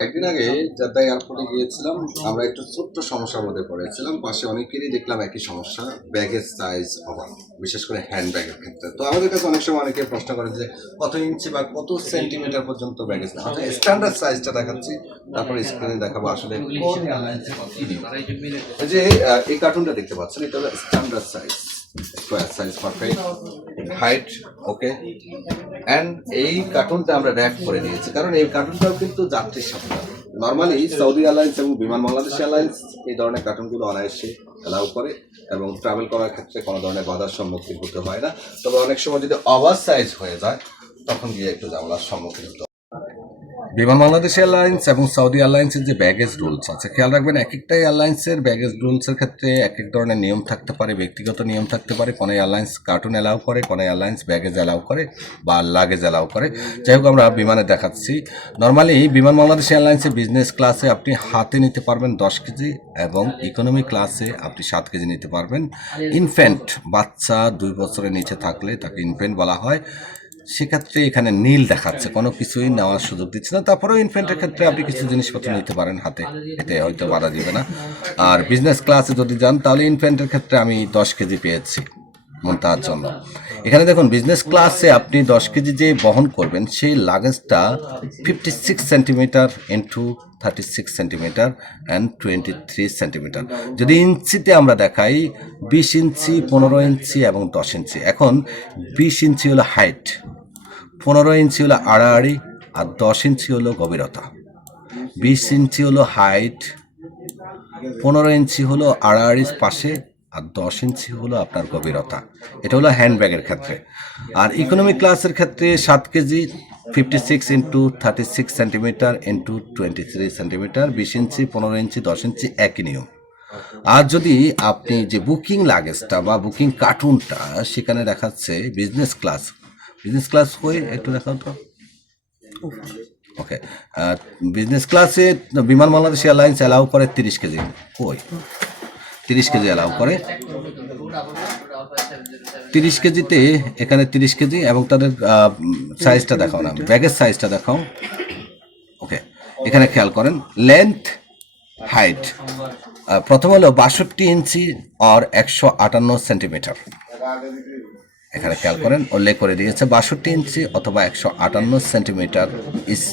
একদিন আগে যাত্রা এয়ারপোর্টে গিয়েছিলাম আমরা একটু ছোট্ট সমস্যার মধ্যে পড়েছিলাম পাশে অনেকেরই দেখলাম একই সমস্যা ব্যাগের সাইজ অভাব বিশেষ করে হ্যান্ড ব্যাগের ক্ষেত্রে। তো আমাদের কাছে অনেক সময় অনেকে প্রশ্ন করে যে কত ইঞ্চি বা কত সেন্টিমিটার পর্যন্ত ব্যাগেজ স্ট্যান্ডার্ড সাইজটা দেখাচ্ছি তারপরে স্ক্রিনে দেখাবো আসলে যে এই কার্টুনটা দেখতে পাচ্ছেন এটা হলো standard size square size perfect height okay and এই কার্টুনটা আমরা র্যাপ করে নিয়েছি, কারণ এই কার্টুনটাও কিন্তু যাত্রীর সাথে। নর্মালি সৌদি এয়ারলাইন্স এবং বিমান বাংলাদেশ এয়ারলাইন্স এই ধরনের কার্টুনগুলো অনায়াসে অ্যালাউ করে এবং ট্রাভেল করার ক্ষেত্রে কোনো ধরনের বাধার সম্মুখীন হতে হয় না। তবে অনেক সময় যদি ওভার সাইজ হয়ে যায়, তখন গিয়ে একটু ঝামেলার সম্মুখীন হতে। বিমান বাংলাদেশ এয়ারলাইন্স এবং সৌদি এয়ারলাইন্সের যে ব্যাগেজ রুলস আছে, খেয়াল রাখবেন এক একটা এয়ারলাইন্সের ব্যাগেজ রুলসের ক্ষেত্রে এক এক ধরনের নিয়ম থাকতে পারে, ব্যক্তিগত নিয়ম থাকতে পারে। কোনো এয়ারলাইন্স কার্টুন অ্যালাউ করে, কোনো এয়ারলাইন্স ব্যাগেজ অ্যালাউ করে বা লাগেজ অ্যালাউ করে। যাই হোক, আমরা বিমানে দেখাচ্ছি। নর্মালি বিমান বাংলাদেশ এয়ারলাইন্সের বিজনেস ক্লাসে আপনি হাতে নিতে পারবেন দশ কেজি এবং ইকোনমি ক্লাসে আপনি সাত কেজি নিতে পারবেন। ইনফ্যান্ট বাচ্চা দুই বছরের নিচে থাকলে তাকে ইনফ্যান্ট বলা হয়। সেক্ষেত্রে এখানে নীল দেখাচ্ছে, কোনো কিছুই নেওয়ার সুযোগ দিচ্ছে না। তারপরেও ইনফ্যান্টের ক্ষেত্রে আপনি কিছু জিনিসপত্র নিতে পারেন হাতে, এতে হয়তো বাধা দিবে না। আর বিজনেস ক্লাসে যদি যান, তাহলে ইনফ্যান্টের ক্ষেত্রে আমি দশ কেজি পেয়েছি মন্তাহার জন্য। এখানে দেখুন বিজনেস ক্লাসে আপনি দশ কেজি যে বহন করবেন, সেই লাগেজটা fifty six centimetre into thirty six centimetre and twenty three centimetre যদি ইঞ্চিতে আমরা দেখাই, বিশ ইঞ্চি, পনেরো ইঞ্চি এবং দশ ইঞ্চি। এখন বিশ ইঞ্চি হলো হাইট পনেরো ইঞ্চি হলো আড়াআড়ি আর দশ ইঞ্চি হলো গভীরতা। বিশ ইঞ্চি হলো হাইট, পনেরো ইঞ্চি হলো আড়াআড়ির পাশে আর দশ ইঞ্চি হলো আপনার গভীরতা। এটা হলো হ্যান্ডব্যাগের ক্ষেত্রে। আর ইকোনমি ক্লাসের ক্ষেত্রে সাত KG fifty six into thirty six centimetre into twenty three centimetre বিশ ইঞ্চি, পনেরো ইঞ্চি, দশ ইঞ্চি, একই নিয়ম। আর যদি আপনি যে বুকিং লাগেজটা বা বুকিং কার্টুনটা, সেখানে দেখাচ্ছে বিজনেস ক্লাস বিজনেস ক্লাস হয়ে একটু দেখাও তো ওকে বিজনেস ক্লাসে বিমান বাংলাদেশ এয়ারলাইন্স অ্যালাউ করে তিরিশ কেজি। কই? তিরিশ কেজি অ্যালাউ করে। তিরিশ কেজিতে এখানে তিরিশ কেজি এবং তাদের সাইজটা দেখাও না। ব্যাগের সাইজটা দেখাও। ওকে এখানে খেয়াল করেন। লেন্থ হাইট প্রথম হলো বাষট্টি ইঞ্চি আর একশো আটান্ন সেন্টিমিটার। এখানে খেয়াল করেন, উল্লেখ করে দিয়েছে বাষট্টি ইঞ্চি অথবা একশো আটান্ন সেন্টিমিটার ইস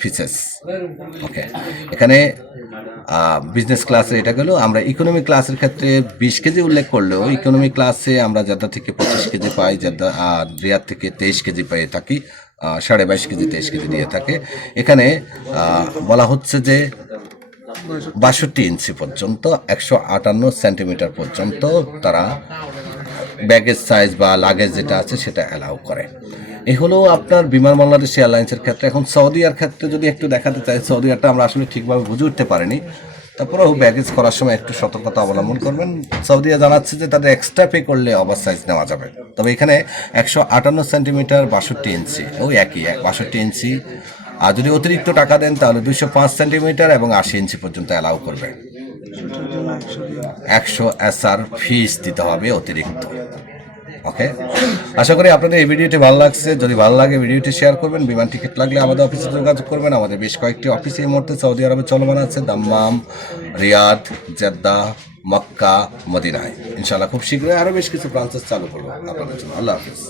ফিসেস ওকে এখানে বিজনেস ক্লাসে এটা গেল। আমরা ইকোনমি ক্লাসের ক্ষেত্রে বিশ কেজি উল্লেখ করলেও ইকোনমি ক্লাসে আমরা জেদ্দা থেকে পঁচিশ কেজি পাই জেদ্দা রিয়াদ থেকে তেইশ কেজি পেয়ে থাকি সাড়ে বাইশ কেজি, তেইশ কেজি দিয়ে থাকে। এখানে বলা হচ্ছে যে বাষট্টি ইঞ্চি পর্যন্ত, একশো আটান্ন সেন্টিমিটার পর্যন্ত তারা ব্যাগেজ সাইজ বা লাগেজ যেটা আছে সেটা অ্যালাউ করে। এ হলো আপনার বিমান বাংলাদেশ এয়ারলাইন্সের ক্ষেত্রে। এখন সৌদি আর ক্ষেত্রে যদি একটু দেখাতে চাই, সৌদি আরটা আমরা আসলে ঠিকভাবে বুঝে উঠতে পারিনি। তারপরেও ব্যাগেজ করার সময় একটু সতর্কতা অবলম্বন করবেন। সৌদিয়া জানাচ্ছে যে তাদের এক্সট্রা পে করলে ওভার সাইজ নেওয়া যাবে। তবে এখানে একশো আটান্ন সেন্টিমিটার বাষট্টি ইঞ্চি ওই একই, এক বাষট্টি ইঞ্চি আর যদি অতিরিক্ত টাকা দেন, তাহলে দুইশো পাঁচ সেন্টিমিটার এবং আশি ইঞ্চি পর্যন্ত অ্যালাউ করবে। একশো এসআর ফিস দিতে হবে অতিরিক্ত। ওকে আশা করি আপনাদের এই ভিডিওটি ভালো লাগছে। যদি ভালো লাগে ভিডিওটি শেয়ার করবেন। বিমান টিকিট লাগলে আমাদের অফিসে যোগাযোগ করবেন। আমাদের বেশ কয়েকটি অফিস এই মুহূর্তে সৌদি আরবে চলমান আছে। দাম্মাম, রিয়াদ, জেদ্দা, মক্কা, মদিনায়। ইনশাআল্লাহ খুব শীঘ্রই আরও বেশ কিছু ব্রাঞ্চেস চালু করব আপনাদের জন্য। আল্লাহ হাফিজ।